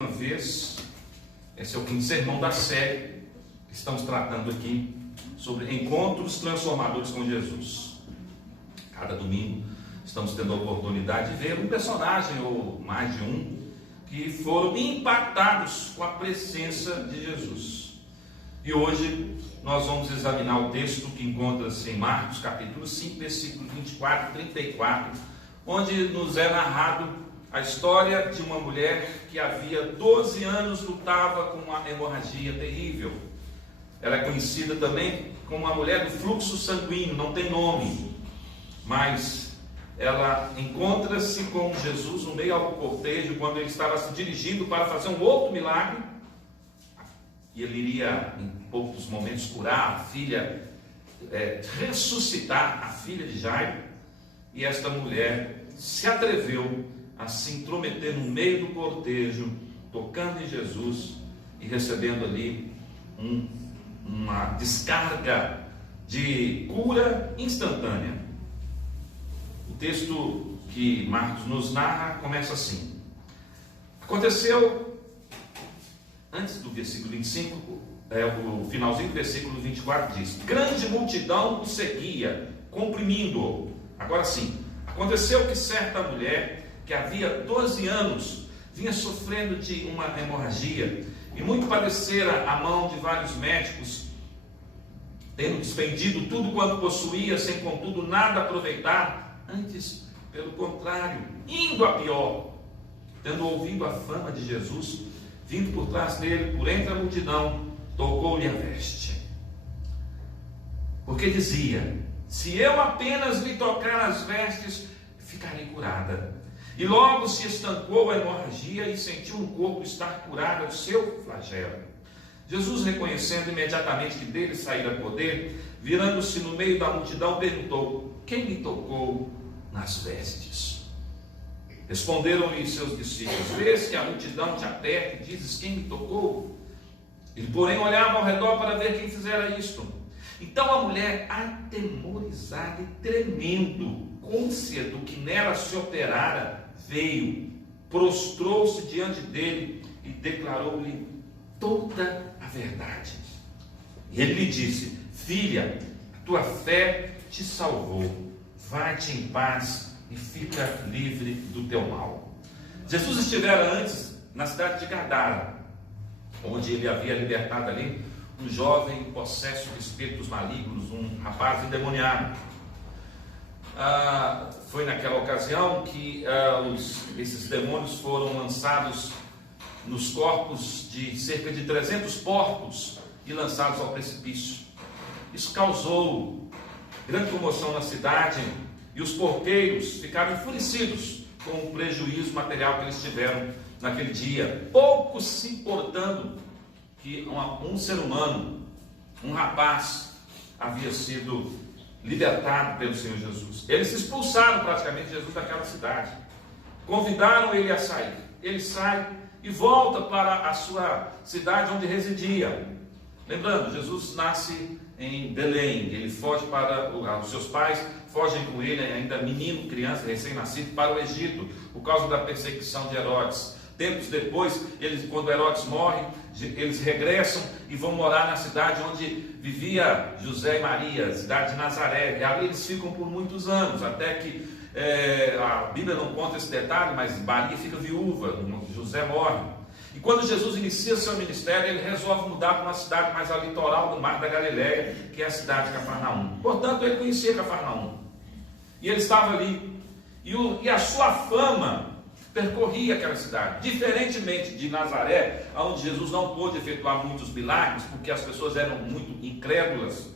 Uma vez, esse é o quinto sermão da série. Estamos tratando aqui sobre encontros transformadores com Jesus. Cada domingo estamos tendo a oportunidade de ver um personagem ou mais de um que foram impactados com a presença de Jesus. E hoje nós vamos examinar o texto que encontra-se em Marcos capítulo 5, versículo 24 e 34, onde nos é narrado a história de uma mulher que havia 12 anos lutava com uma hemorragia terrível. Ela é conhecida também como a mulher do fluxo sanguíneo, não tem nome, mas ela encontra-se com Jesus no meio ao cortejo, quando ele estava se dirigindo para fazer um outro milagre, e ele iria em poucos momentos curar a filha, ressuscitar a filha de Jairo, e esta mulher se atreveu a se intrometer no meio do cortejo, tocando em Jesus e recebendo ali uma descarga de cura instantânea. O texto que Marcos nos narra começa assim: aconteceu, antes do versículo 25, o finalzinho do versículo 24 diz: grande multidão o seguia, comprimindo-o. Agora sim, aconteceu que certa mulher, que havia 12 anos, vinha sofrendo de uma hemorragia, e muito padecera a mão de vários médicos, tendo despendido tudo quanto possuía, sem contudo nada aproveitar, antes, pelo contrário, indo a pior. Tendo ouvido a fama de Jesus, vindo por trás dele, por entre a multidão, tocou-lhe a veste. Porque dizia: se eu apenas lhe tocar as vestes, ficarei curada. E logo se estancou a hemorragia e sentiu no corpo estar curada do seu flagelo. Jesus, reconhecendo imediatamente que dele saíra poder, virando-se no meio da multidão, perguntou: quem me tocou nas vestes? Responderam-lhe seus discípulos: vês que a multidão te aperta e dizes: quem me tocou? Ele, porém, olhava ao redor para ver quem fizera isto. Então a mulher, atemorizada e tremendo, cônscia do que nela se operara, veio, prostrou-se diante dele e declarou-lhe toda a verdade. E ele lhe disse: filha, a tua fé te salvou, vai-te em paz e fica livre do teu mal. Jesus estivera antes na cidade de Gadara, onde ele havia libertado ali um jovem possesso de espíritos malignos, um rapaz endemoniado. Foi naquela ocasião que esses demônios foram lançados nos corpos de cerca de 300 porcos e lançados ao precipício. Isso causou grande comoção na cidade, e os porqueiros ficaram enfurecidos com o prejuízo material que eles tiveram naquele dia, pouco se importando que um ser humano, um rapaz, havia sido libertado pelo Senhor Jesus. Eles expulsaram praticamente Jesus daquela cidade, convidaram ele a sair. Ele sai e volta para a sua cidade onde residia. Lembrando, Jesus nasce em Belém, ele foge para os seus pais, fogem com ele ainda menino, criança, recém-nascido, para o Egito, por causa da perseguição de Herodes. Tempos depois, quando Herodes morre, eles regressam e vão morar na cidade onde vivia José e Maria, cidade de Nazaré. E ali eles ficam por muitos anos, até que a Bíblia não conta esse detalhe, mas Maria fica viúva, José morre. E quando Jesus inicia seu ministério, ele resolve mudar para uma cidade mais ao litoral do Mar da Galileia, que é a cidade de Cafarnaum. Portanto, ele conhecia Cafarnaum. E ele estava ali. E a sua fama percorria aquela cidade. Diferentemente de Nazaré, onde Jesus não pôde efetuar muitos milagres, porque as pessoas eram muito incrédulas,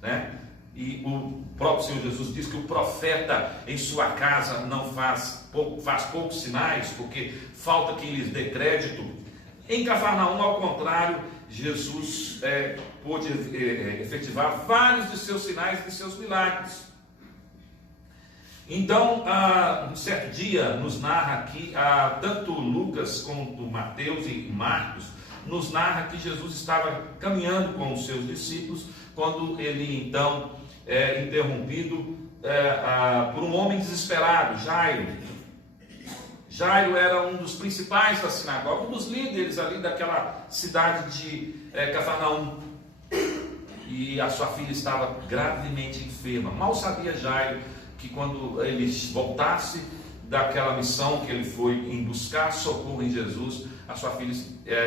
né? E o próprio Senhor Jesus diz que o profeta em sua casa não faz poucos sinais, porque falta quem lhes dê crédito. Em Cafarnaum, ao contrário, Jesus pôde efetivar vários de seus sinais e de seus milagres. Então, um certo dia, nos narra aqui, tanto Lucas quanto Mateus e Marcos, nos narra que Jesus estava caminhando com os seus discípulos, quando ele então é interrompido por um homem desesperado, Jairo. Jairo era um dos principais da sinagoga, um dos líderes ali daquela cidade de Cafarnaum. E a sua filha estava gravemente enferma. Mal sabia Jairo que quando ele voltasse daquela missão que ele foi em buscar socorro em Jesus, a sua filha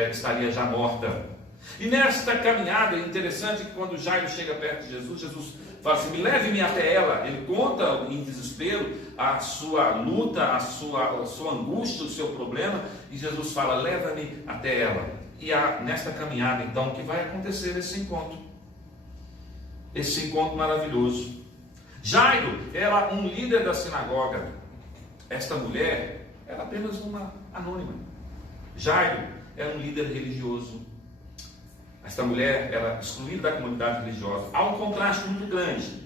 estaria já morta. E nesta caminhada, é interessante que quando Jairo chega perto de Jesus, Jesus fala assim: me leve-me até ela. Ele conta em desespero a sua luta, a sua angústia, o seu problema, e Jesus fala: leva-me até ela. E nesta caminhada então que vai acontecer esse encontro maravilhoso. Jairo era um líder da sinagoga. Esta mulher era apenas uma anônima. Jairo era um líder religioso. Esta mulher era excluída da comunidade religiosa. Há um contraste muito grande.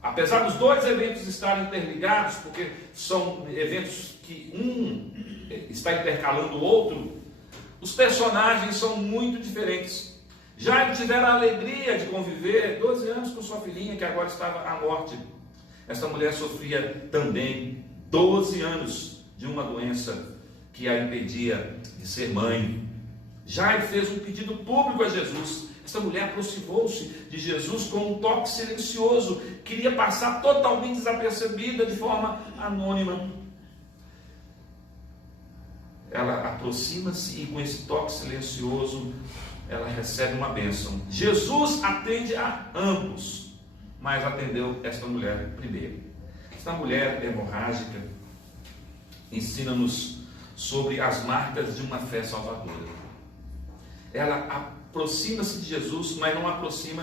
Apesar dos dois eventos estarem interligados, porque são eventos que um está intercalando o outro, os personagens são muito diferentes. Jairo tivera a alegria de conviver 12 anos com sua filhinha, que agora estava à morte. Esta mulher sofria também 12 anos de uma doença que a impedia de ser mãe. Jairo fez um pedido público a Jesus. Esta mulher aproximou-se de Jesus com um toque silencioso, queria passar totalmente desapercebida, de forma anônima. Ela aproxima-se e com esse toque silencioso, ela recebe uma bênção. Jesus atende a ambos, mas atendeu esta mulher primeiro. Esta mulher hemorrágica ensina-nos sobre as marcas de uma fé salvadora. Ela aproxima-se de Jesus, mas não aproxima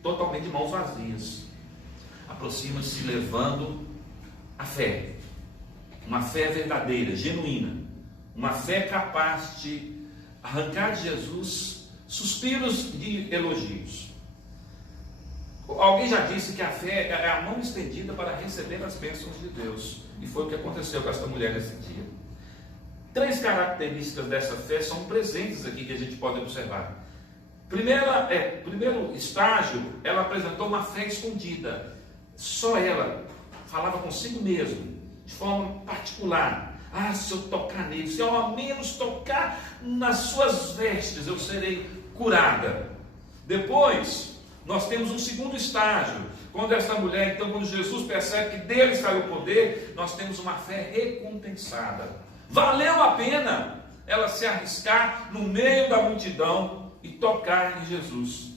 totalmente de mãos vazias. Aproxima-se levando a fé. Uma fé verdadeira, genuína. Uma fé capaz de arrancar de Jesus suspiros de elogios. Alguém já disse que a fé é a mão estendida para receber as bênçãos de Deus. E foi o que aconteceu com esta mulher nesse dia. 3 características dessa fé são presentes aqui que a gente pode observar. Primeiro estágio, ela apresentou uma fé escondida. Só ela falava consigo mesmo, de forma particular. Se eu tocar nele, se eu ao menos tocar nas suas vestes, eu serei curada. Depois, nós temos um segundo estágio. Quando esta mulher, então, quando Jesus percebe que dele saiu o poder, nós temos uma fé recompensada. Valeu a pena ela se arriscar no meio da multidão e tocar em Jesus.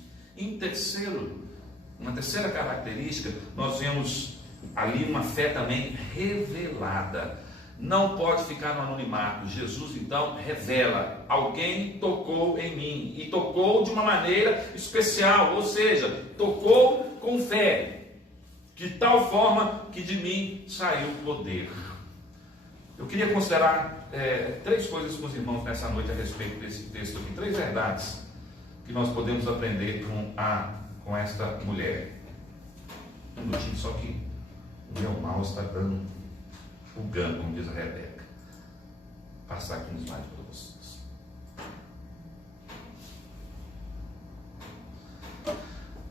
Uma terceira característica, nós vemos ali uma fé também revelada. Não pode ficar no anonimato. Jesus então revela: alguém tocou em mim, e tocou de uma maneira especial, ou seja, tocou com fé, de tal forma que de mim saiu poder. Eu queria considerar 3 coisas com os irmãos nessa noite a respeito desse texto aqui. 3 verdades que nós podemos aprender com esta mulher. Um minutinho, só que o meu mouse está bugando, como diz a Rebeca. Vou passar aqui no slide para vocês.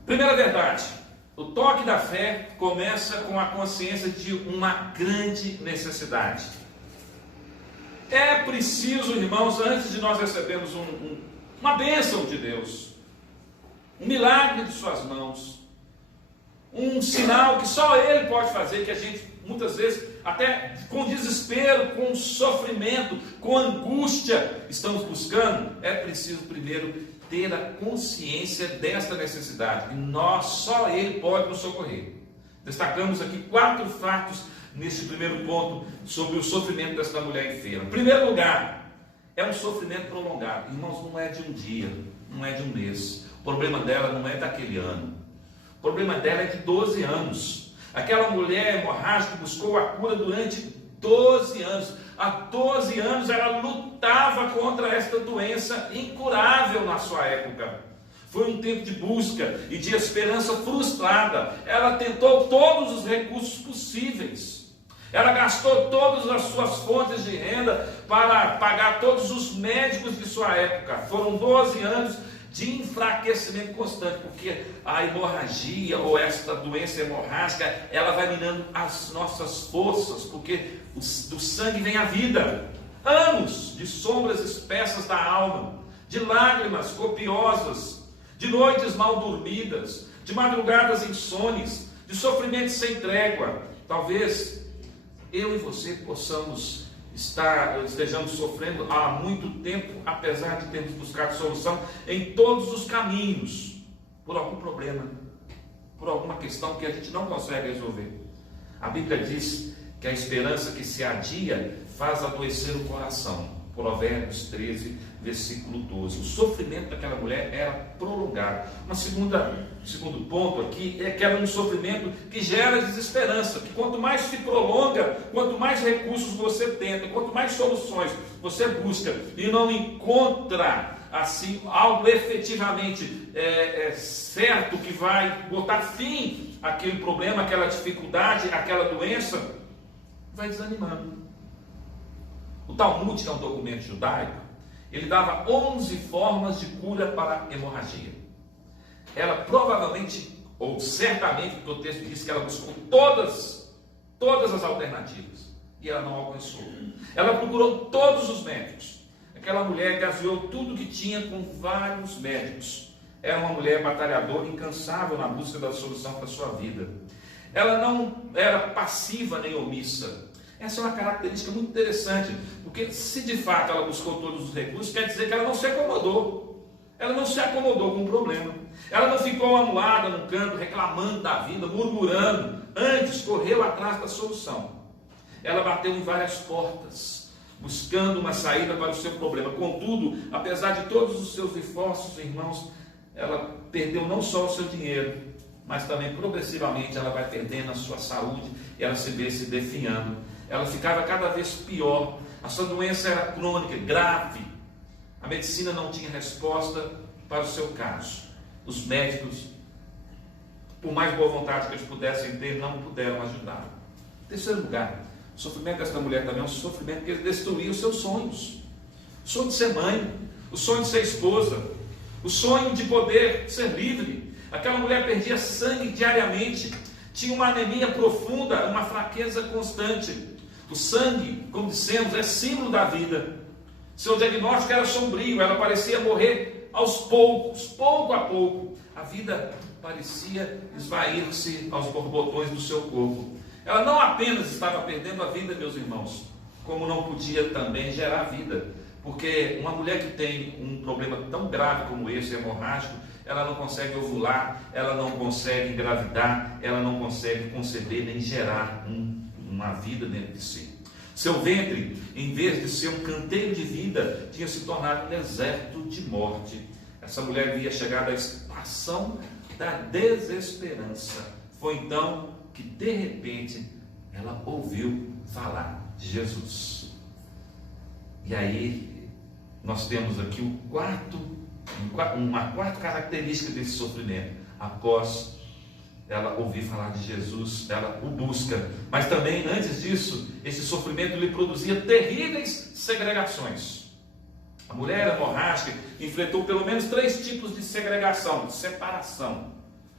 Primeira verdade: o toque da fé começa com a consciência de uma grande necessidade. É preciso, irmãos, antes de nós recebermos uma bênção de Deus, um milagre de suas mãos, um sinal que só Ele pode fazer, que a gente muitas vezes, até com desespero, com sofrimento, com angústia, estamos buscando. É preciso primeiro ter a consciência desta necessidade, e só Ele pode nos socorrer. Destacamos aqui 4 fatos nesse primeiro ponto sobre o sofrimento desta mulher enferma. Em primeiro lugar, é um sofrimento prolongado. Irmãos, não é de um dia, não é de um mês. O problema dela não é daquele ano. O problema dela é de 12 anos. Aquela mulher hemorrágica buscou a cura durante 12 anos. Há 12 anos ela lutava contra esta doença incurável na sua época. Foi um tempo de busca e de esperança frustrada. Ela tentou todos os recursos possíveis. Ela gastou todas as suas fontes de renda para pagar todos os médicos de sua época. Foram 12 anos de enfraquecimento constante, porque a hemorragia ou esta doença hemorrágica, ela vai minando as nossas forças, porque do sangue vem a vida. Anos de sombras espessas da alma, de lágrimas copiosas, de noites mal dormidas, de madrugadas insones, de sofrimentos sem trégua. Talvez eu e você estejamos sofrendo há muito tempo, apesar de termos buscado solução em todos os caminhos, por algum problema, por alguma questão que a gente não consegue resolver. A Bíblia diz que a esperança que se adia faz adoecer o coração. Provérbios 13, versículo 12. O sofrimento daquela mulher era prolongado. Segundo ponto aqui é que era um sofrimento que gera desesperança, que quanto mais se prolonga, quanto mais recursos você tenta, quanto mais soluções você busca e não encontra assim algo efetivamente certo que vai botar fim àquele problema, àquela dificuldade, àquela doença, vai desanimando. O Talmud, que é um documento judaico, ele dava 11 formas de cura para a hemorragia. Ela provavelmente, ou certamente, porque o texto diz que ela buscou todas as alternativas, e ela não alcançou. Ela procurou todos os médicos. Aquela mulher gaseou tudo que tinha com vários médicos. Era uma mulher batalhadora, incansável na busca da solução para a sua vida. Ela não era passiva nem omissa. Essa é uma característica muito interessante, porque se de fato ela buscou todos os recursos, quer dizer que ela não se acomodou. Ela não se acomodou com o problema. Ela não ficou amuada num canto, reclamando da vida, murmurando. Antes, correu atrás da solução. Ela bateu em várias portas, buscando uma saída para o seu problema. Contudo, apesar de todos os seus esforços, irmãos, ela perdeu não só o seu dinheiro, mas também progressivamente ela vai perdendo a sua saúde e ela se vê se definhando. Ela ficava cada vez pior. A sua doença era crônica, grave. A medicina não tinha resposta para o seu caso. Os médicos, por mais boa vontade que eles pudessem ter, não puderam ajudá-la. Em terceiro lugar, o sofrimento desta mulher também é um sofrimento que destruía os seus sonhos. O sonho de ser mãe, o sonho de ser esposa, o sonho de poder ser livre. Aquela mulher perdia sangue diariamente, tinha uma anemia profunda, uma fraqueza constante. O sangue, como dissemos, é símbolo da vida. Seu diagnóstico era sombrio, ela parecia morrer aos poucos, pouco a pouco. A vida parecia esvair-se aos borbotões do seu corpo. Ela não apenas estava perdendo a vida, meus irmãos, como não podia também gerar vida. Porque uma mulher que tem um problema tão grave como esse, hemorrágico, ela não consegue ovular, ela não consegue engravidar, ela não consegue conceber nem gerar uma vida dentro de si. Seu ventre, em vez de ser um canteiro de vida, tinha se tornado um deserto de morte. Essa mulher via chegar à estação da desesperança. Foi então que, de repente, ela ouviu falar de Jesus. E aí, nós temos aqui uma quarta característica desse sofrimento. Após ela ouvir falar de Jesus, ela o busca. Mas também, antes disso, esse sofrimento lhe produzia terríveis segregações. A mulher hemorrágica enfrentou pelo menos 3 tipos de segregação, de separação,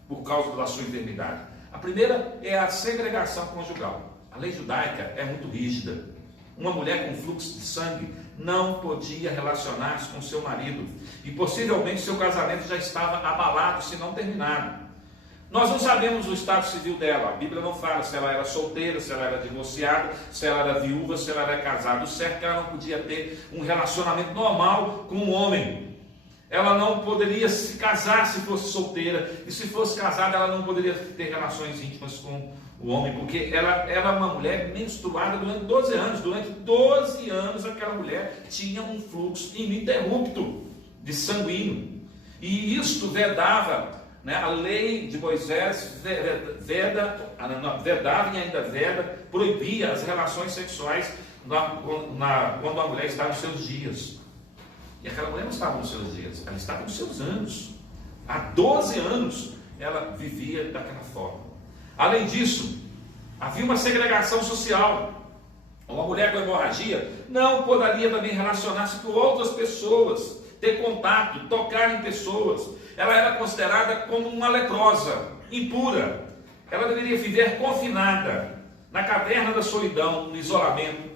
por causa da sua enfermidade. A primeira é a segregação conjugal. A lei judaica é muito rígida. Uma mulher com fluxo de sangue não podia relacionar-se com seu marido. E possivelmente seu casamento já estava abalado, se não terminado. Nós não sabemos o estado civil dela. A Bíblia não fala se ela era solteira, se ela era divorciada, se ela era viúva, se ela era casada. O certo é que ela não podia ter um relacionamento normal com um homem. Ela não poderia se casar se fosse solteira. E se fosse casada, ela não poderia ter relações íntimas com o homem, porque ela era uma mulher menstruada durante 12 anos. Durante 12 anos aquela mulher tinha um fluxo ininterrupto de sanguíneo. E isto vedava, a lei de Moisés vedava e ainda veda, proibia as relações sexuais quando a mulher estava nos seus dias. E aquela mulher não estava nos seus dias, ela estava nos seus anos. Há 12 anos ela vivia daquela forma. Além disso, havia uma segregação social. Uma mulher com hemorragia não poderia também relacionar-se com outras pessoas ter contato, tocar em pessoas. Ela era considerada como uma leprosa, impura. Ela deveria viver confinada na caverna da solidão, no isolamento,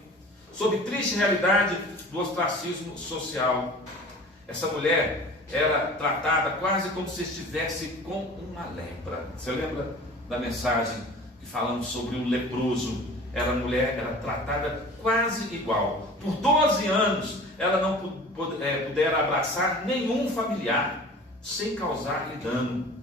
sob triste realidade do ostracismo social. Essa mulher era tratada quase como se estivesse com uma lepra. Você lembra da mensagem que falamos sobre o leproso? Era mulher, era tratada quase igual. Por 12 anos, ela não pudera abraçar nenhum familiar, sem causar-lhe dano.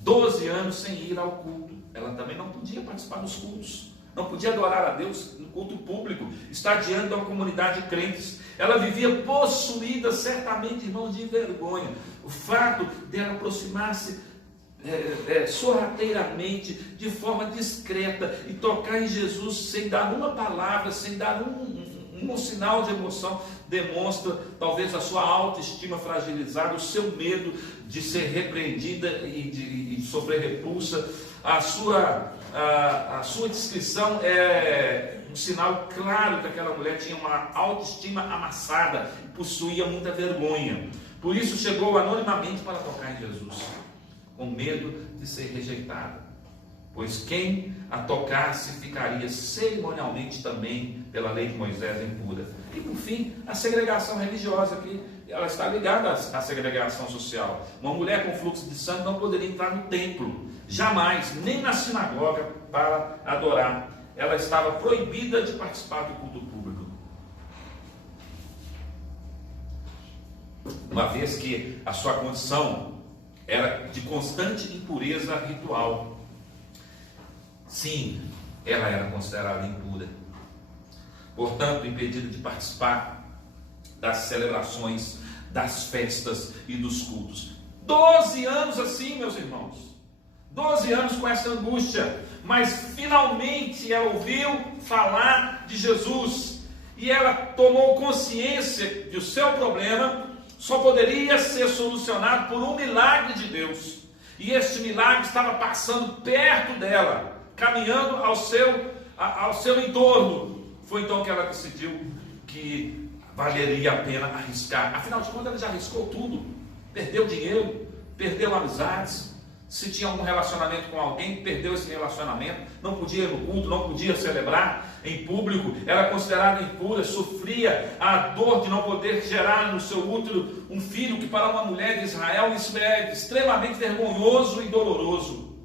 12 anos sem ir ao culto. Ela também não podia participar dos cultos. Não podia adorar a Deus no culto público, estar diante de uma comunidade de crentes. Ela vivia possuída, certamente, irmãos, de vergonha. O fato dela aproximar-se sorrateiramente, de forma discreta, e tocar em Jesus sem dar uma palavra, sem dar um sinal de emoção, demonstra talvez a sua autoestima fragilizada, o seu medo de ser repreendida e de sofrer repulsa. A sua descrição é um sinal claro que aquela mulher tinha uma autoestima amassada e possuía muita vergonha. Por isso chegou anonimamente para tocar em Jesus, com medo de ser rejeitada, pois quem a tocasse ficaria cerimonialmente também pela lei de Moisés impura. E por fim, a segregação religiosa, que ela está ligada à segregação social. Uma mulher com fluxo de sangue não poderia entrar no templo, jamais, nem na sinagoga para adorar. Ela estava proibida de participar do culto público, uma vez que a sua condição era de constante impureza ritual. Sim, ela era considerada impura, portanto impedida de participar das celebrações, das festas e dos cultos. 12 anos assim, meus irmãos, 12 anos com essa angústia, mas finalmente ela ouviu falar de Jesus, e ela tomou consciência de o seu problema só poderia ser solucionado por um milagre de Deus, e este milagre estava passando perto dela, caminhando ao seu entorno. Foi então que ela decidiu que valeria a pena arriscar. Afinal de contas, ela já arriscou tudo, perdeu dinheiro, perdeu amizades. Se tinha algum relacionamento com alguém, perdeu esse relacionamento, não podia ir no culto, não podia celebrar em público, era considerada impura, sofria a dor de não poder gerar no seu útero um filho, que para uma mulher de Israel isso é extremamente vergonhoso e doloroso.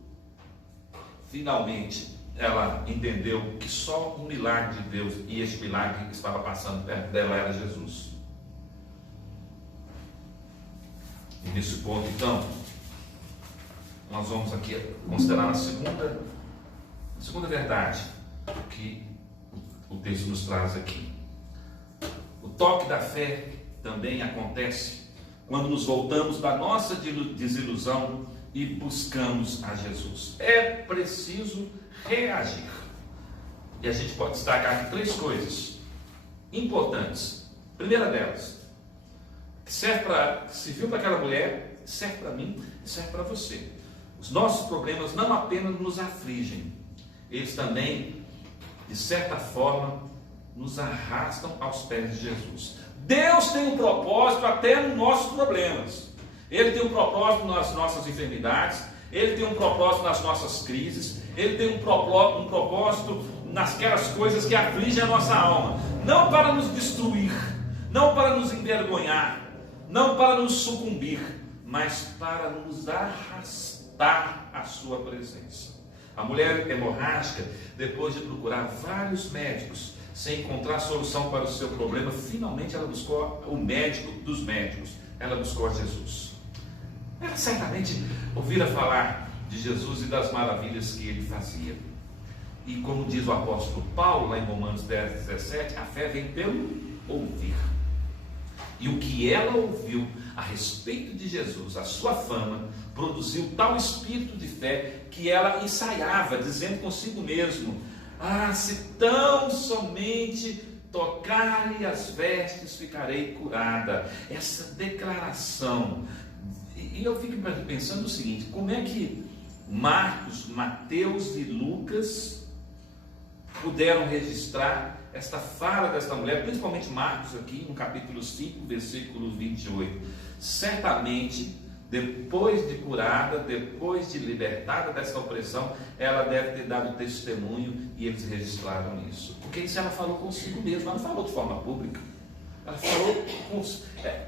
Finalmente, ela entendeu que só um milagre de Deus, e este milagre que estava passando perto dela era Jesus. E nesse ponto, então, nós vamos aqui considerar a segunda verdade que o texto nos traz aqui. O toque da fé também acontece quando nos voltamos da nossa desilusão e buscamos a Jesus. É preciso reagir. E a gente pode destacar aqui 3 coisas importantes. Primeira delas, que serviu para aquela mulher, serve para mim e serve para você. Os nossos problemas não apenas nos afligem, eles também, de certa forma, nos arrastam aos pés de Jesus. Deus tem um propósito até nos nossos problemas. Ele tem um propósito nas nossas enfermidades, Ele tem um propósito nas nossas crises, Ele tem um propósito nasquelas coisas que afligem a nossa alma. Não para nos destruir, não para nos envergonhar, não para nos sucumbir, mas para nos arrastar à sua presença. A mulher hemorrágica, depois de procurar vários médicos, sem encontrar solução para o seu problema, finalmente ela buscou o médico dos médicos, ela buscou Jesus. Ela certamente ouvira falar de Jesus e das maravilhas que ele fazia. E como diz o apóstolo Paulo, lá em Romanos 10, 17, a fé vem pelo ouvir. E o que ela ouviu a respeito de Jesus, a sua fama, produziu tal espírito de fé que ela ensaiava, dizendo consigo mesmo: ah, se tão somente tocar-lhe as vestes, ficarei curada. Essa declaração. E eu fico pensando o seguinte: como é que Marcos, Mateus e Lucas puderam registrar esta fala desta mulher, principalmente Marcos aqui, no capítulo 5, versículo 28. Certamente, depois de curada, depois de libertada dessa opressão, ela deve ter dado testemunho e eles registraram isso. Porque isso ela falou consigo mesma, ela não falou de forma pública. Ela falou,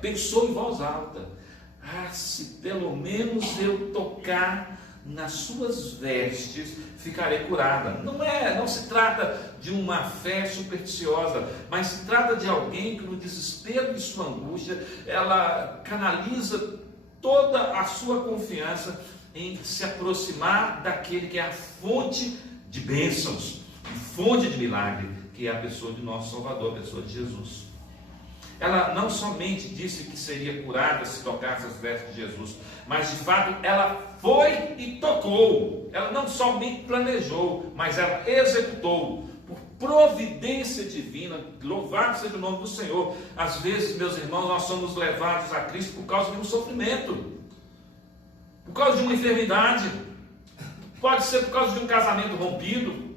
pensou em voz alta: se pelo menos eu tocar nas suas vestes, ficarei curada. Não se trata de uma fé supersticiosa, mas se trata de alguém que no desespero de sua angústia, ela canaliza toda a sua confiança em se aproximar daquele que é a fonte de bênçãos, fonte de milagre, que é a pessoa de nosso Salvador, a pessoa de Jesus. Ela não somente disse que seria curada se tocasse as vestes de Jesus, mas de fato ela foi e tocou. Ela não somente planejou, mas ela executou, por providência divina. Louvado seja o nome do Senhor. Às vezes, meus irmãos, nós somos levados a Cristo por causa de um sofrimento, por causa de uma enfermidade, pode ser por causa de um casamento rompido,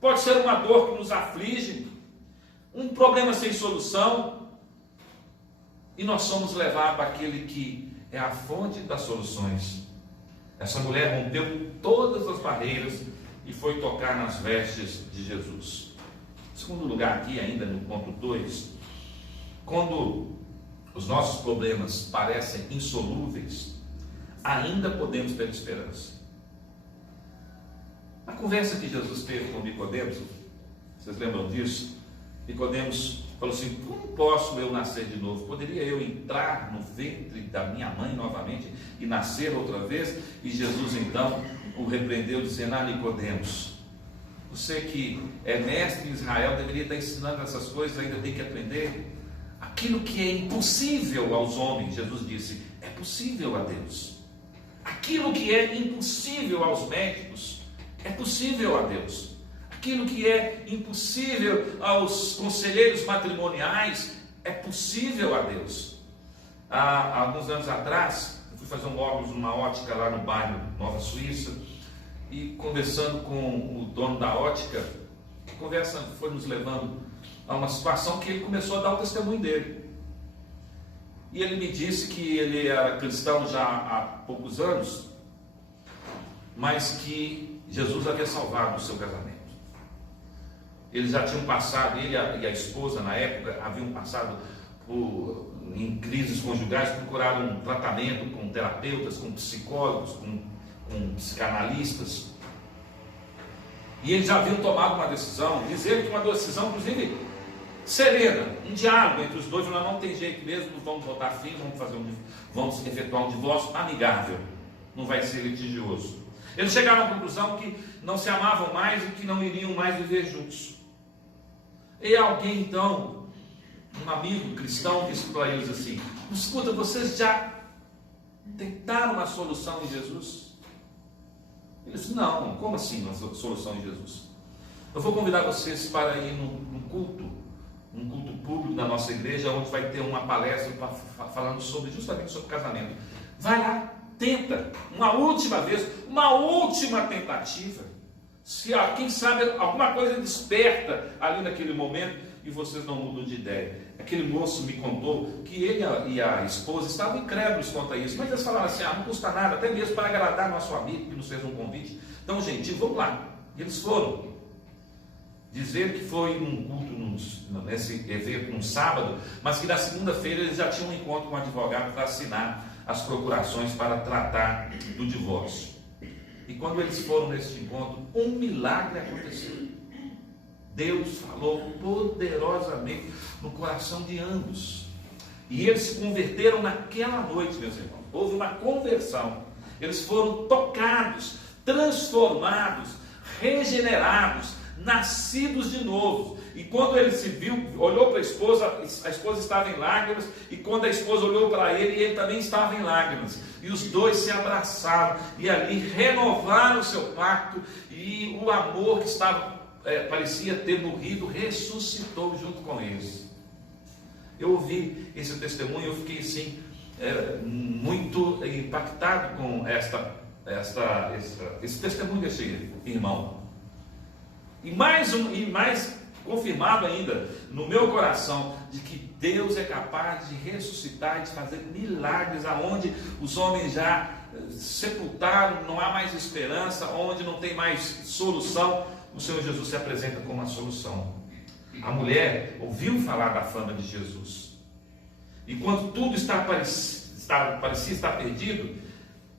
pode ser uma dor que nos aflige, um problema sem solução, e nós somos levados àquele que é a fonte das soluções. Essa mulher rompeu todas as barreiras e foi tocar nas vestes de Jesus. Segundo lugar, aqui ainda no ponto 2, quando os nossos problemas parecem insolúveis, ainda podemos ter esperança. A conversa que Jesus teve com Nicodemos, vocês lembram disso? Nicodemos falou assim: como posso eu nascer de novo? Poderia eu entrar no ventre da minha mãe novamente e nascer outra vez? E Jesus então o repreendeu, dizendo: Nicodemos, você que é mestre em Israel, deveria estar ensinando essas coisas, ainda tem que aprender. Aquilo que é impossível aos homens, Jesus disse, é possível a Deus. Aquilo que é impossível aos médicos, é possível a Deus. Aquilo que é impossível aos conselheiros matrimoniais, é possível a Deus. Há alguns anos atrás, eu fui fazer um óculos numa ótica lá no bairro Nova Suíça, e conversando com o dono da ótica, a conversa foi nos levando a uma situação que ele começou a dar o testemunho dele. E ele me disse que ele era cristão já há poucos anos, mas que Jesus havia salvado o seu casamento. Eles já tinham passado, ele e a esposa na época, haviam passado em crises conjugais, procuraram um tratamento com terapeutas, com psicólogos, com psicanalistas. E eles já haviam tomado uma decisão, dizer que uma decisão, inclusive, serena, um diálogo entre os dois, não tem jeito mesmo, vamos botar fim, vamos efetuar um divórcio amigável, não vai ser litigioso. Eles chegaram à conclusão que não se amavam mais e que não iriam mais viver juntos. E alguém então, um amigo cristão, disse para eles assim: escuta, vocês já tentaram uma solução em Jesus? Eles disseram: não, como assim uma solução em Jesus? Eu vou convidar vocês para ir num culto público da nossa igreja, onde vai ter uma palestra falando justamente sobre casamento. Vai lá, tenta, uma última vez, uma última tentativa. Se quem sabe alguma coisa desperta ali naquele momento e vocês não mudam de ideia. Aquele moço me contou que ele e a esposa estavam incrédulos quanto a isso, mas eles falaram assim: não custa nada, até mesmo para agradar nosso amigo que nos fez um convite. Então, gente, vamos lá. E eles foram. Dizer que foi num culto, nesse evento, num sábado, mas que na segunda-feira eles já tinham um encontro com um advogado para assinar as procurações para tratar do divórcio. E quando eles foram nesse encontro, um milagre aconteceu. Deus falou poderosamente no coração de ambos. E eles se converteram naquela noite, meus irmãos. Houve uma conversão. Eles foram tocados, transformados, regenerados, nascidos de novo. E quando ele se viu, olhou para a esposa estava em lágrimas, e quando a esposa olhou para ele também estava em lágrimas, e os dois se abraçaram, e ali renovaram o seu pacto, e o amor que parecia ter morrido, ressuscitou junto com eles. Eu ouvi esse testemunho, eu fiquei assim, muito impactado com esse testemunho desse irmão. E mais confirmado ainda no meu coração de que Deus é capaz de ressuscitar e de fazer milagres aonde os homens já sepultaram, não há mais esperança, onde não tem mais solução. O Senhor Jesus se apresenta como a solução. A mulher ouviu falar da fama de Jesus, e quando tudo parecia estar perdido,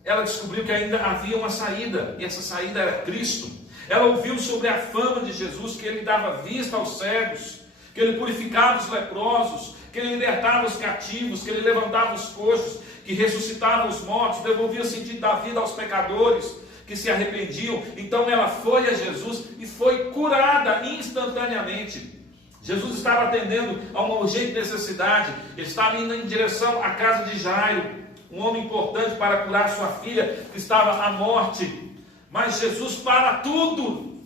ela descobriu que ainda havia uma saída, e essa saída era Cristo. Ela ouviu sobre a fama de Jesus, que ele dava vista aos cegos, que ele purificava os leprosos, que ele libertava os cativos, que ele levantava os coxos, que ressuscitava os mortos, devolvia o sentido da vida aos pecadores que se arrependiam. Então ela foi a Jesus e foi curada instantaneamente. Jesus estava atendendo a uma urgente necessidade. Ele estava indo em direção à casa de Jairo, um homem importante para curar sua filha que estava à morte. Mas Jesus para tudo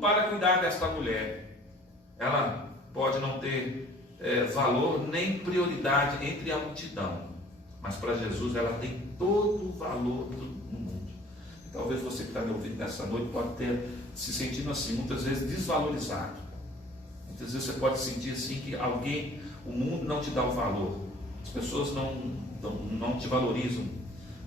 para cuidar desta mulher. Ela pode não ter valor nem prioridade entre a multidão, mas para Jesus ela tem todo o valor no mundo. E talvez você que está me ouvindo nessa noite pode ter se sentindo assim, muitas vezes desvalorizado. Muitas vezes você pode sentir assim que o mundo não te dá o valor, as pessoas não te valorizam.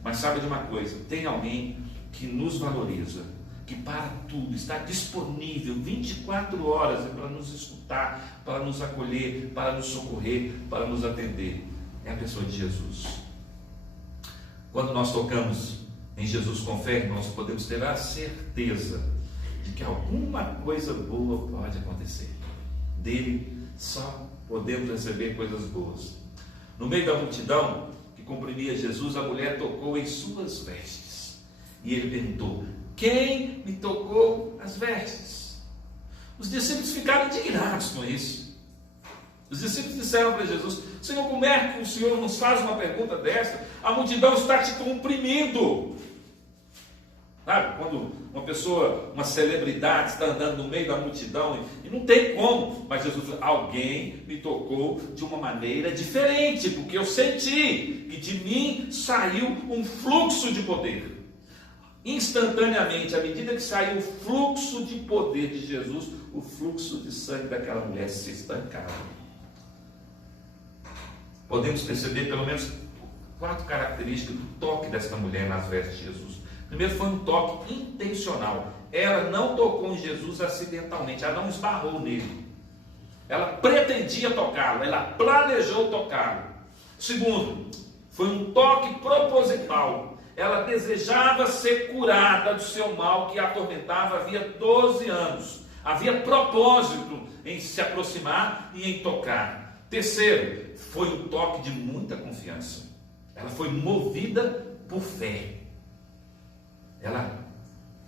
Mas sabe de uma coisa, tem alguém que nos valoriza, que para tudo está disponível 24 horas para nos escutar, para nos acolher, para nos socorrer, para nos atender. É a pessoa de Jesus. Quando nós tocamos em Jesus com fé, nós podemos ter a certeza de que alguma coisa boa pode acontecer. Dele só podemos receber coisas boas. No meio da multidão que comprimia Jesus, a mulher tocou em suas vestes. E ele perguntou: quem me tocou as vestes? Os discípulos ficaram indignados com isso. Os discípulos disseram para Jesus: Senhor, como é que o Senhor nos faz uma pergunta dessa? A multidão está te comprimindo. Sabe, quando uma pessoa, uma celebridade está andando no meio da multidão e não tem como, mas Jesus falou: alguém me tocou de uma maneira diferente, porque eu senti que de mim saiu um fluxo de poder. Instantaneamente, à medida que saiu o fluxo de poder de Jesus, o fluxo de sangue daquela mulher se estancava. Podemos perceber pelo menos 4 características do toque desta mulher nas vestes de Jesus. Primeiro, foi um toque intencional. Ela não tocou em Jesus acidentalmente, ela não esbarrou nele. Ela pretendia tocá-lo, ela planejou tocá-lo. Segundo, foi um toque proposital. Ela desejava ser curada do seu mal que a atormentava havia 12 anos. Havia propósito em se aproximar e em tocar. Terceiro, foi um toque de muita confiança. Ela foi movida por fé. Ela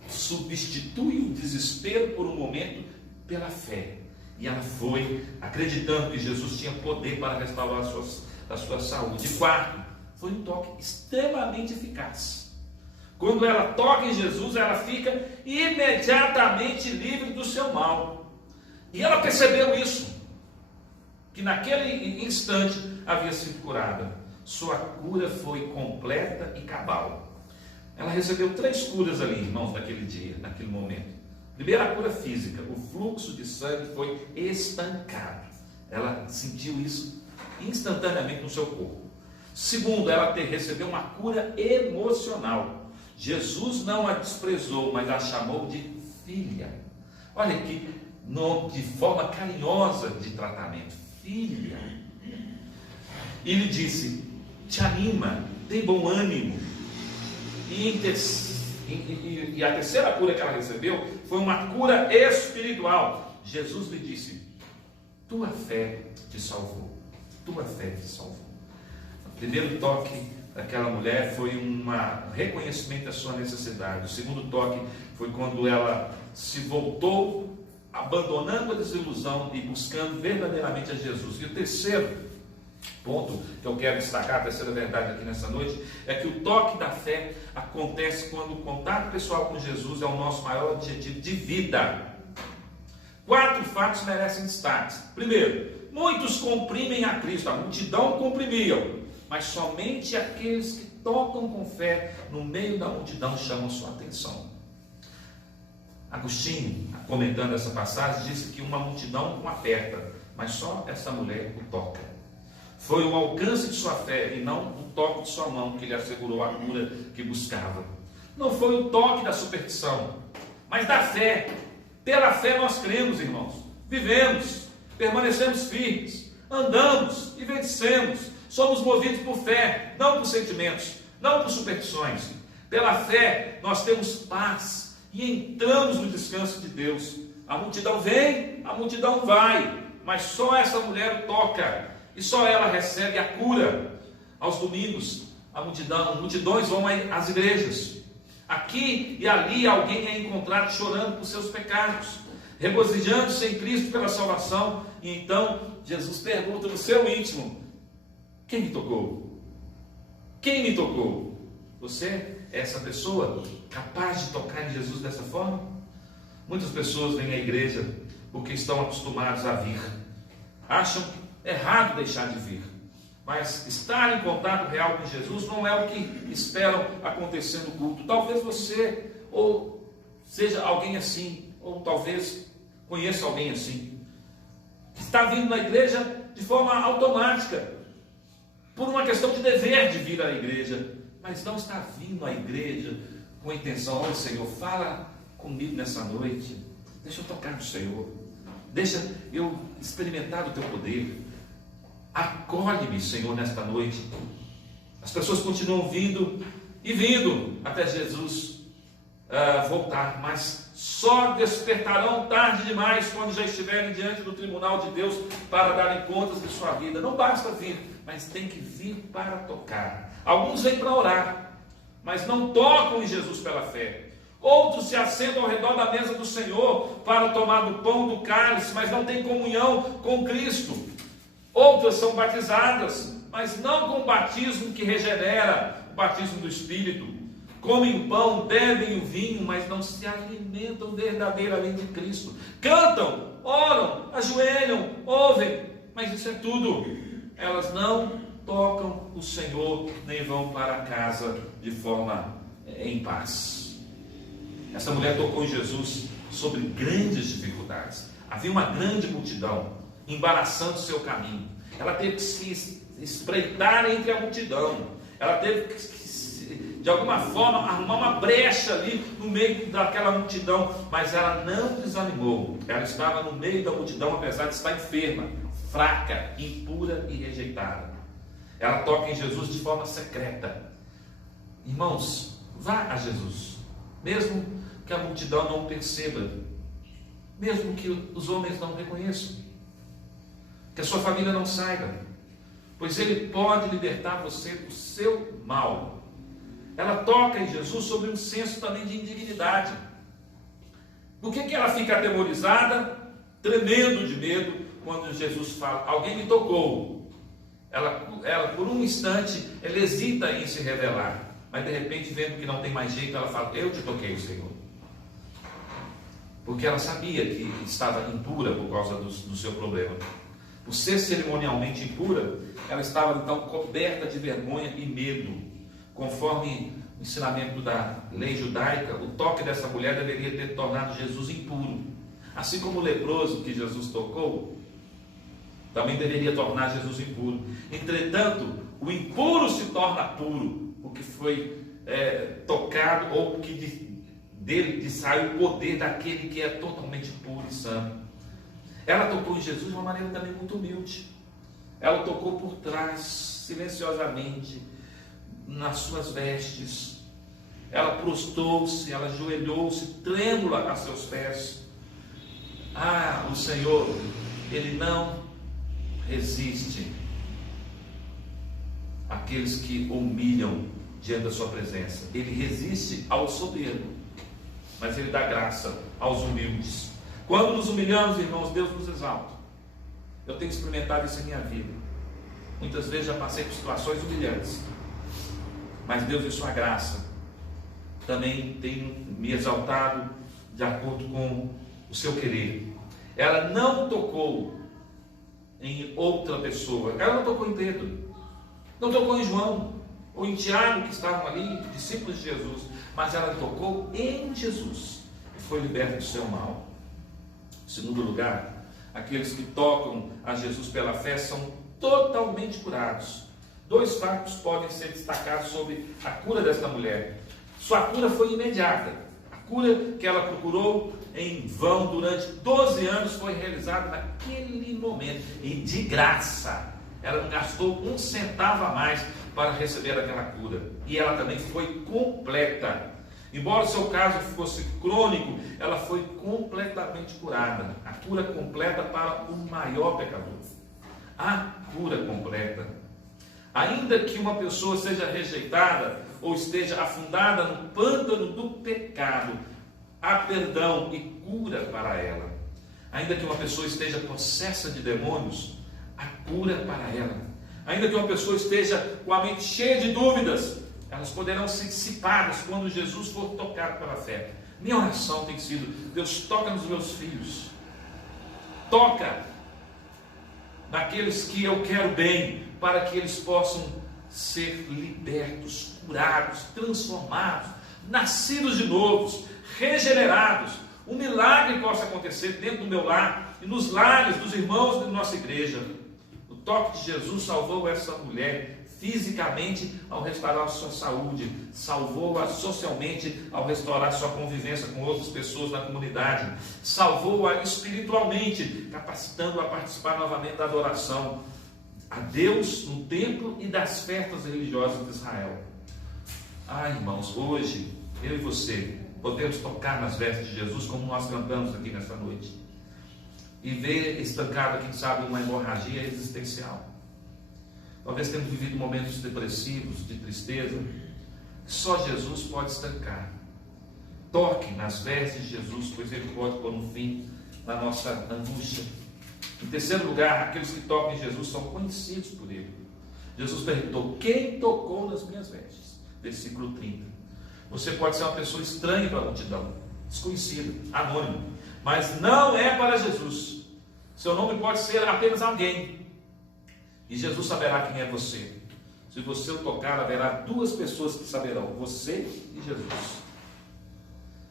substitui o desespero por um momento pela fé. E ela foi acreditando que Jesus tinha poder para restaurar a sua saúde. E quarto, foi um toque extremamente eficaz. Quando ela toca em Jesus, ela fica imediatamente livre do seu mal. E ela percebeu isso, que naquele instante havia sido curada. Sua cura foi completa e cabal. Ela recebeu 3 curas ali, irmãos, naquele dia, naquele momento. Primeiro, a cura física. O fluxo de sangue foi estancado. Ela sentiu isso instantaneamente no seu corpo. Segundo, ela recebeu uma cura emocional. Jesus não a desprezou, mas a chamou de filha. Olha que nome, de forma carinhosa de tratamento. Filha. E lhe disse: te anima, tem bom ânimo. E a terceira cura que ela recebeu foi uma cura espiritual. Jesus lhe disse: tua fé te salvou. Tua fé te salvou. O primeiro toque daquela mulher foi um reconhecimento da sua necessidade. O segundo toque foi quando ela se voltou, abandonando a desilusão e buscando verdadeiramente a Jesus. E o terceiro ponto que eu quero destacar, a terceira verdade aqui nessa noite, é que o toque da fé acontece quando o contato pessoal com Jesus é o nosso maior objetivo de vida. 4 fatos merecem destaque. Primeiro, muitos comprimem a Cristo, a multidão comprimiam, mas somente aqueles que tocam com fé no meio da multidão chamam sua atenção. Agostinho, comentando essa passagem, disse que uma multidão o aperta, mas só essa mulher o toca. Foi o alcance de sua fé e não o toque de sua mão que lhe assegurou a cura que buscava. Não foi o toque da superstição, mas da fé. Pela fé nós cremos, irmãos, vivemos, permanecemos firmes, andamos e vencemos. Somos movidos por fé, não por sentimentos, não por superstições. Pela fé nós temos paz e entramos no descanso de Deus. A multidão vem, a multidão vai, mas só essa mulher toca e só ela recebe a cura. Aos domingos, multidões vão às igrejas. Aqui e ali alguém é encontrado chorando por seus pecados, regozijando-se em Cristo pela salvação. E então Jesus pergunta no seu íntimo: quem me tocou? Quem me tocou? Você é essa pessoa capaz de tocar em Jesus dessa forma? Muitas pessoas vêm à igreja porque estão acostumados a vir. Acham errado deixar de vir. Mas estar em contato real com Jesus não é o que esperam acontecer no culto. Talvez você ou seja alguém assim, ou talvez conheça alguém assim. Está vindo na igreja de forma automática, por uma questão de dever de vir à igreja, mas não está vindo à igreja com a intenção: olha, Senhor, fala comigo nessa noite, deixa eu tocar no Senhor, deixa eu experimentar o teu poder, acolhe-me, Senhor, nesta noite. As pessoas continuam vindo e vindo até Jesus voltar, mas só despertarão tarde demais quando já estiverem diante do tribunal de Deus para darem contas de sua vida. Não basta vir, mas tem que vir para tocar. Alguns vêm para orar, mas não tocam em Jesus pela fé. Outros se assentam ao redor da mesa do Senhor para tomar do pão do cálice, mas não têm comunhão com Cristo. Outras são batizadas, mas não com o batismo que regenera, o batismo do Espírito. Comem o pão, bebem o vinho, mas não se alimentam verdadeiramente de Cristo. Cantam, oram, ajoelham, ouvem, mas isso é tudo. Elas não tocam o Senhor, nem vão para casa de forma em paz. Essa mulher tocou em Jesus sobre grandes dificuldades. Havia uma grande multidão embaraçando o seu caminho. Ela teve que se espreitar entre a multidão. Ela teve que, de alguma forma, arrumar uma brecha ali no meio daquela multidão. Mas ela não desanimou. Ela estava no meio da multidão, apesar de estar enferma, fraca, impura e rejeitada. Ela toca em Jesus de forma secreta. Irmãos, vá a Jesus, mesmo que a multidão não perceba, mesmo que os homens não reconheçam, que a sua família não saiba, pois Ele pode libertar você do seu mal. Ela toca em Jesus sobre um senso também de indignidade. Por que ela fica atemorizada, tremendo de medo, quando Jesus fala: alguém me tocou? Ela por um instante, ela hesita em se revelar, mas de repente, vendo que não tem mais jeito, ela fala: eu te toquei, Senhor. Porque ela sabia que estava impura por causa do seu problema. Por ser cerimonialmente impura, ela estava então coberta de vergonha e medo. Conforme o ensinamento da lei judaica, o toque dessa mulher deveria ter tornado Jesus impuro. Assim como o leproso que Jesus tocou, também deveria tornar Jesus impuro. Entretanto, o impuro se torna puro, porque foi tocado, ou que dele sai o poder daquele que é totalmente puro e santo. Ela tocou em Jesus de uma maneira também muito humilde. Ela tocou por trás, silenciosamente, nas suas vestes. Ela prostrou-se, ela ajoelhou-se, trêmula a seus pés. O Senhor, Ele não resiste àqueles que humilham diante da sua presença. Ele resiste ao soberbo, mas Ele dá graça aos humildes. Quando nos humilhamos, irmãos, Deus nos exalta. Eu tenho experimentado isso em minha vida. Muitas vezes já passei por situações humilhantes, mas Deus, em sua graça, também tem me exaltado de acordo com o seu querer. Ela não tocou em outra pessoa. Ela não tocou em Pedro, não tocou em João ou em Tiago, que estavam ali, discípulos de Jesus, mas ela tocou em Jesus. foi liberto do seu mal. Em segundo lugar, aqueles que tocam a Jesus pela fé são totalmente curados. Dois fatos podem ser destacados sobre a cura desta mulher. Sua cura foi imediata. A cura que ela procurou em vão durante 12 anos foi realizada naquele momento, e de graça. Ela não gastou um centavo a mais para receber aquela cura. E ela também foi completa. Embora o seu caso fosse crônico, ela foi completamente curada. A cura completa para o maior pecador. A cura completa. Ainda que uma pessoa seja rejeitada ou esteja afundada no pântano do pecado, há perdão e cura para ela. Ainda que uma pessoa esteja possessa de demônios, há cura para ela. Ainda que uma pessoa esteja com a mente cheia de dúvidas, elas poderão ser dissipadas quando Jesus for tocado pela fé. Minha oração tem sido: Deus, toca nos meus filhos, toca naqueles que eu quero bem, para que eles possam ser libertos, curados, transformados, nascidos de novos, regenerados. Um milagre possa acontecer dentro do meu lar e nos lares dos irmãos da nossa igreja. O toque de Jesus salvou essa mulher fisicamente ao restaurar sua saúde, salvou-a socialmente ao restaurar sua convivência com outras pessoas na comunidade, salvou-a espiritualmente, capacitando-a a participar novamente da adoração a Deus no templo e das festas religiosas de Israel. Irmãos, hoje eu e você podemos tocar nas vestes de Jesus, como nós cantamos aqui nesta noite, e ver estancado, quem sabe, uma hemorragia existencial. Talvez tenhamos vivido momentos depressivos, de tristeza, que só Jesus pode estancar. Toque nas vestes de Jesus, pois Ele pode pôr um fim na nossa angústia. Em terceiro lugar, aqueles que tocam em Jesus são conhecidos por Ele. Jesus perguntou: quem tocou nas minhas vestes? Versículo 30. Você pode ser uma pessoa estranha para a multidão, desconhecida, anônimo, mas não é para Jesus. Seu nome pode ser apenas alguém, e Jesus saberá quem é você. Se você o tocar, haverá duas pessoas que saberão: você e Jesus.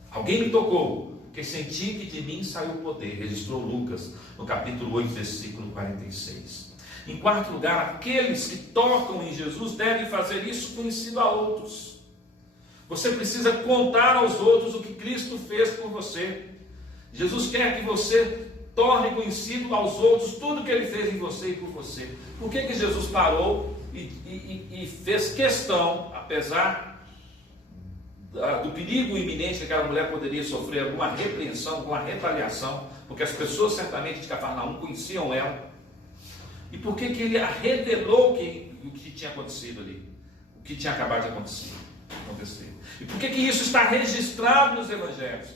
Alguém me tocou, porque senti que de mim saiu o poder, registrou Lucas no capítulo 8, versículo 46. Em quarto lugar, aqueles que tocam em Jesus devem fazer isso conhecido a outros. Você precisa contar aos outros o que Cristo fez por você. Jesus quer que você torne conhecido aos outros tudo que Ele fez em você e por você. Por que Jesus parou e fez questão, apesar do perigo iminente que aquela mulher poderia sofrer, alguma repreensão, alguma retaliação, porque as pessoas certamente de Cafarnaum conheciam ela? E por que Ele revelou o que tinha acontecido ali, o que tinha acabado de acontecer? E por que isso está registrado nos evangelhos?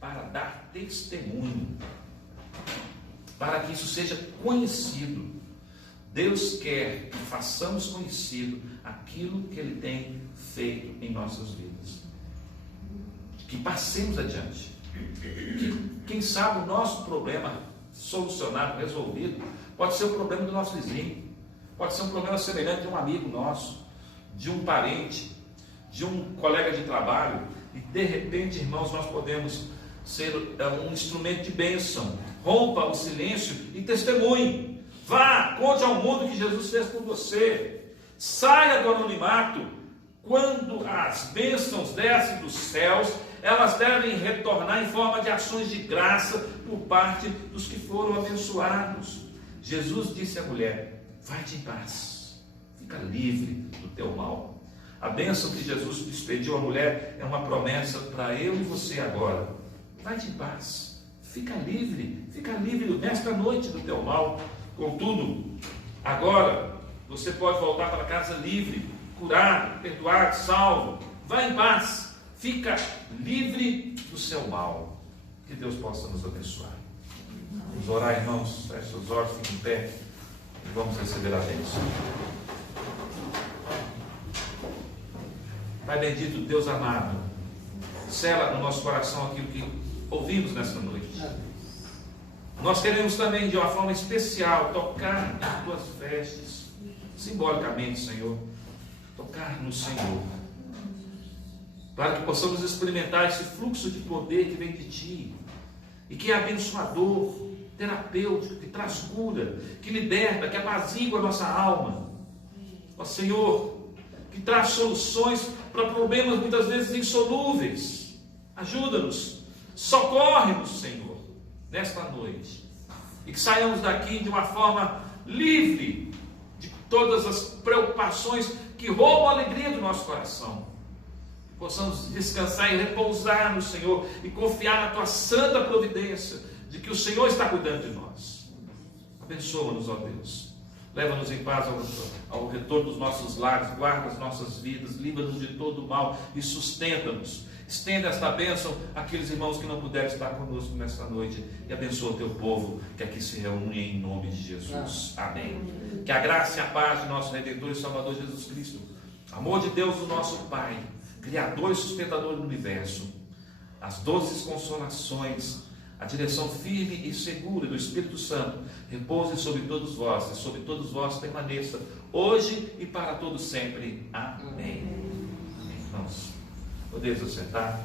Para dar testemunho, para que isso seja conhecido. Deus quer que façamos conhecido aquilo que Ele tem feito em nossas vidas, que passemos adiante, que quem sabe o nosso problema solucionado, resolvido, pode ser o problema do nosso vizinho, pode ser um problema semelhante de um amigo nosso, de um parente, de um colega de trabalho, e de repente, irmãos, nós podemos ser um instrumento de bênção. Rompa o silêncio e testemunhe. Vá, conte ao mundo que Jesus fez por você. Saia do anonimato. Quando as bênçãos descem dos céus, elas devem retornar em forma de ações de graça por parte dos que foram abençoados. Jesus disse à mulher: vai-te em paz, fica livre do teu mal. A bênção que Jesus despediu à mulher é uma promessa para eu e você agora. Vai-te em paz, fica livre nesta noite do teu mal. Contudo, agora você pode voltar para casa livre, curado, perdoado, salvo. Vai em paz, fica livre do seu mal. Que Deus possa nos abençoar. Vamos orar, irmãos. Feche os olhos, fique em pé e vamos receber a bênção. Pai bendito, Deus amado, sela no nosso coração aquilo que ouvimos nesta noite. Nós queremos também, de uma forma especial, tocar nas tuas vestes, simbolicamente, Senhor, tocar no Senhor. para que possamos experimentar esse fluxo de poder que vem de Ti, e que é abençoador, terapêutico, que traz cura, que liberta, que apazigua a nossa alma. Ó Senhor, que traz soluções para problemas muitas vezes insolúveis. Ajuda-nos, socorre-nos, Senhor, nesta noite, e que saiamos daqui de uma forma livre de todas as preocupações que roubam a alegria do nosso coração. Que possamos descansar e repousar no Senhor e confiar na Tua santa providência, de que o Senhor está cuidando de nós. Abençoa-nos, ó Deus. Leva-nos em paz ao retorno dos nossos lares, guarda as nossas vidas, livra-nos de todo o mal e sustenta-nos. Estenda esta bênção àqueles irmãos que não puderam estar conosco nesta noite, e abençoa o Teu povo que aqui se reúne em nome de Jesus. Amém. Que a graça e a paz de nosso Redentor e Salvador Jesus Cristo, amor de Deus, o nosso Pai, Criador e sustentador do universo, as doces consolações, a direção firme e segura do Espírito Santo repouse sobre todos vós, e sobre todos vós permaneça hoje e para todos sempre. Amém. Amém. Irmãos, podemos sentar.